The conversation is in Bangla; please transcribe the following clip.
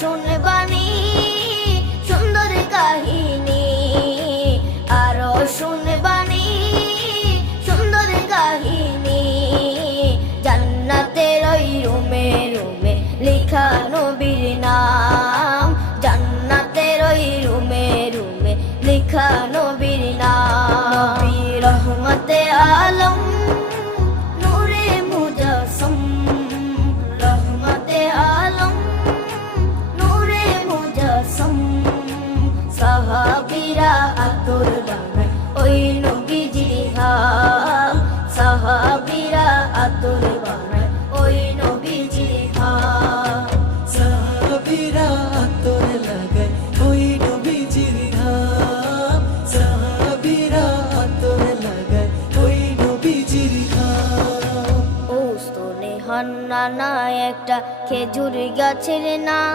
শুনবানি সুন্দর কাহিনী, আরো শুনবানি সুন্দর কাহিনী। জান্নাতের ওই রুমে রুমে লেখা নবীর নাম, জান্নাতের ওই রুমে রুমে লেখা নবীর নাম। নবী রহমতে আলম নূরে মুজাসসম, রহমতে আলম নূরে মুজাসসম। সাহাবীরা আতর বানায় ওই নবীজির ঘাম, সাহাবীরা আতর বানায় ওই নবীজির ঘাম। সাহাবীরা আতর লাগায় ওই নবীজির ঘাম, সাহাবীরা আতর লাগায় ওই নবীজির ঘাম। ও স্তনে হান্নানা একটা খেজুর গাছের নাম।